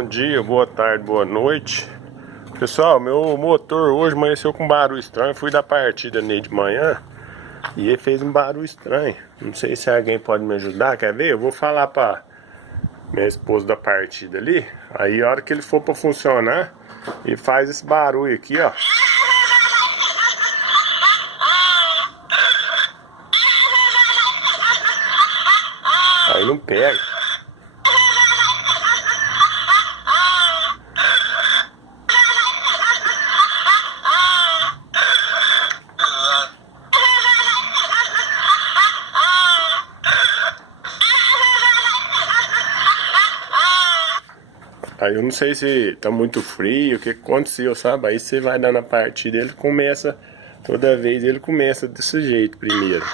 Bom dia, boa tarde, boa noite. Pessoal, meu motor hoje amanheceu com um barulho estranho. Fui dar partida nele de manhã e ele fez um barulho estranho. Não sei se alguém pode me ajudar, quer ver? Eu vou falar pra minha esposa da partida ali. Aí a hora que ele for pra funcionar, ele faz esse barulho aqui, ó. Aí não pega. Aí eu não sei se tá muito frio, o que aconteceu, sabe? Aí você vai dando a partida, ele começa, toda vez ele começa desse jeito primeiro.